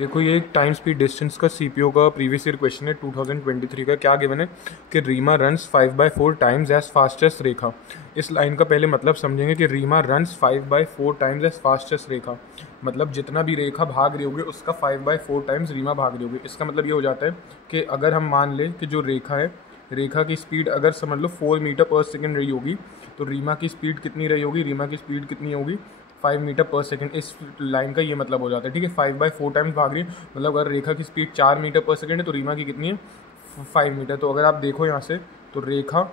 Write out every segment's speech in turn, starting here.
देखो ये एक टाइम स्पीड डिस्टेंस का सीपीओ का प्रीवियस ईयर क्वेश्चन है 2023 का। क्या गिवन है कि Reema runs 5/4 times as fast as Rekha. इस लाइन का पहले मतलब समझेंगे कि Reema runs 5/4 times as fast as Rekha, मतलब जितना भी रेखा भाग रही होगी उसका 5/4 टाइम्स रीमा भाग रही होगी। इसका मतलब ये हो जाता है कि अगर हम मान लें कि जो रेखा है, रेखा की स्पीड अगर समझ लो 4 मीटर पर सेकेंड रही होगी, तो रीमा की स्पीड कितनी रही होगी, रीमा की स्पीड कितनी होगी 5 मीटर पर सेकेंड। इस लाइन का ये मतलब हो जाता है, ठीक है। 5/4 टाइम्स भाग रही है, मतलब अगर रेखा की स्पीड 4 मीटर पर सेकेंड है तो रीमा की कितनी है 5 मीटर। तो अगर आप देखो यहाँ से तो रेखा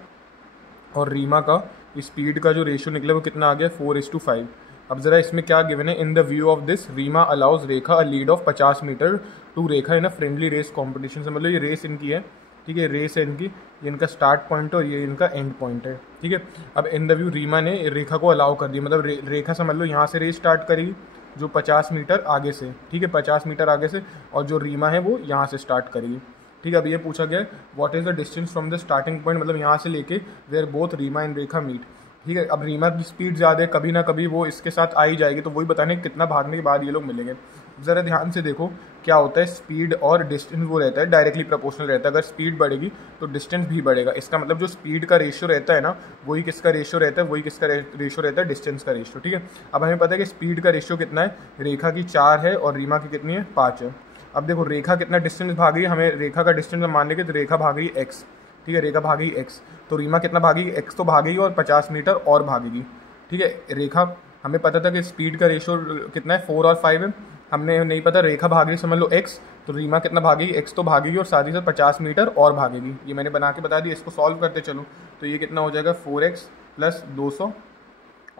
और रीमा का स्पीड का जो रेशियो निकला वो कितना आ गया 4:5। अब जरा इसमें क्या गिवन है, in the view of this Reema allows Rekha a lead of 50 metre to Rekha in a friendly race competition. से मतलब ये रेस इनकी है, ठीक है, रेस है इनकी, ये इनका स्टार्ट पॉइंट है और ये इनका एंड पॉइंट है, ठीक है। अब इन द व्यू रीमा ने रेखा को अलाउ कर दिया, मतलब रेखा समझ लो यहाँ से रेस स्टार्ट करेगी जो 50 मीटर आगे से, ठीक है, 50 मीटर आगे से, और जो रीमा है वो यहाँ से स्टार्ट करेगी, ठीक है। अब ये पूछा गया है what is the distance from the starting point, मतलब यहाँ से लेके where both Reema and Rekha meet, ठीक है। अब रीमा की स्पीड ज़्यादा है, कभी ना कभी वो इसके साथ आ ही जाएगी, तो वही बताने कितना भागने के बाद ये लोग मिलेंगे। ज़रा ध्यान से देखो क्या होता है, स्पीड और डिस्टेंस वो रहता है डायरेक्टली प्रोपोर्शनल रहता है। अगर स्पीड बढ़ेगी तो डिस्टेंस भी बढ़ेगा। इसका मतलब जो स्पीड का रेशियो रहता है ना, वही किसका रेशियो रहता है, वही किसका रेशियो रहता है, डिस्टेंस का रेशियो, ठीक है। अब हमें पता है कि स्पीड का रेशियो कितना है, रेखा की 4 है और रीमा की कितनी है 5 है। अब देखो रेखा कितना डिस्टेंस भाग रही है, हमें रेखा का डिस्टेंस मान लेंगे तो रेखा भाग रही है x, ठीक है, रेखा भागेगी x, तो रीमा कितना भागेगी x तो भागेगी और 50 मीटर और भागेगी, ठीक है। रेखा हमें पता था कि स्पीड का रेशियो कितना है 4 और 5 है, हमने नहीं पता रेखा भाग रही समझ लो x, तो रीमा कितना भागेगी x तो भागेगी और साथ ही साथ 50 मीटर और भागेगी। ये मैंने बना के बता दिया, इसको सॉल्व करते चलो तो ये कितना हो जाएगा 4x + 200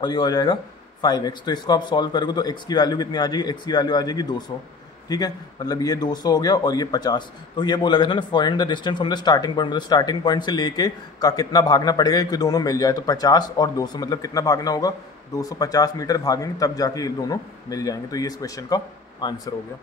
और ये हो जाएगा 5x। तो इसको आप सॉल्व करोगे तो x की वैल्यू कितनी आ जाएगी, x की वैल्यू आ जाएगी 200, ठीक है। मतलब ये 200 हो गया और ये 50। तो ये बोला गया था ना find the distance from the starting point, मतलब स्टार्टिंग पॉइंट से लेके का कितना भागना पड़ेगा कि दोनों मिल जाए। तो 50 और 200 मतलब कितना भागना होगा, 250 मीटर भागेंगे तब जाके ये दोनों मिल जाएंगे। तो ये इस क्वेश्चन का आंसर हो गया।